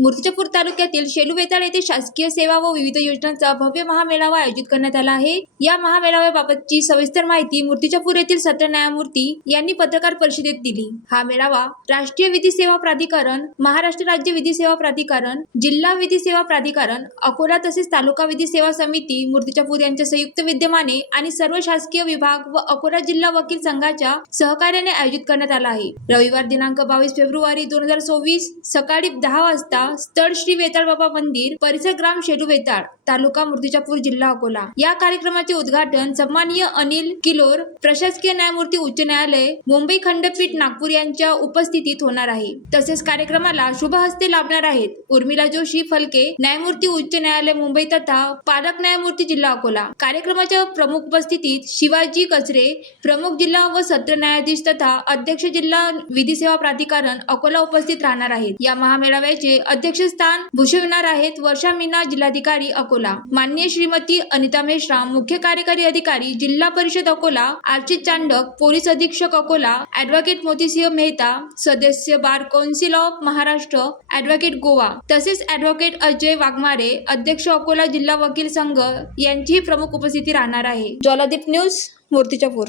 मूर्तिजापूर तालुक्यातील शेलू वेताळ येथे शासकीय सेवा व विविध योजनांचा भव्य महामेळावा आयोजित करण्यात आला आहे। या महामेळाव्याबाबतची सविस्तर माहिती मूर्तिजापूर येथील सत्र न्यायमूर्ती यांनी पत्रकार परिषदेत दिली। हा मेळावा राष्ट्रीय विधी सेवा प्राधिकरण, महाराष्ट्र राज्य विधी सेवा प्राधिकरण, जिल्हा विधी सेवा प्राधिकरण, अकोला तसेच तालुका विधी सेवा समिती मूर्तिजापूर यांच्या संयुक्त विद्यमाने आणि सर्व शासकीय विभाग व अकोला जिल्हा वकील संघाच्या सहकार्याने आयोजित करण्यात आला आहे। रविवार दिनांक 22 फेब्रुवारी 2024 सकाळी 10 वाजता स्थळ श्री वेताळ बाबा मंदिर, परिसर ग्राम शेलू वेताळ, तालुका मूर्तिजापूर, जिल्हा अकोला। या कार्यक्रमाचे उद्घाटन सन्माननीय अनिल किलोर, प्रशासकीय न्यायमूर्ती उच्च न्यायालय मुंबई खंडपीठ नागपूर यांच्या उपस्थितीत होणार आहे। तसेच कार्यक्रमाला शुभ हस्ते लाभणार आहेत उर्मिला जोशी फलके, न्यायमूर्ती उच्च न्यायालय मुंबई तथा पालक न्यायमूर्ती जिल्हा अकोला। कार्यक्रमाच्या प्रमुख उपस्थितीत शिवाजी कचरे, प्रमुख जिल्हा व सत्र न्यायाधीश तथा अध्यक्ष जिल्हा विधी सेवा प्राधिकरण अकोला उपस्थित राहणार आहेत। या महामेळाव्याचे अध्यक्षस्थान भूषविणार आहेत वर्षा मीना, जिल्हाधिकारी अकोला, माननीय श्रीमती अनिता मेश्राम, मुख्य कार्यकारी अधिकारी जिल्हा परिषद अकोला, अर्चित चांडक, पोलीस अधीक्षक अकोला, ॲडव्होकेट मोतीसिंह मेहता, सदस्य bar council of Maharashtra, advocate Goa, तसेच ॲडव्होकेट अजय वाघमारे, अध्यक्ष अकोला जिल्हा वकील संघ यांचीही प्रमुख उपस्थिती राहणार आहे। ज्वालादीप न्यूज, मूर्तिजापूर।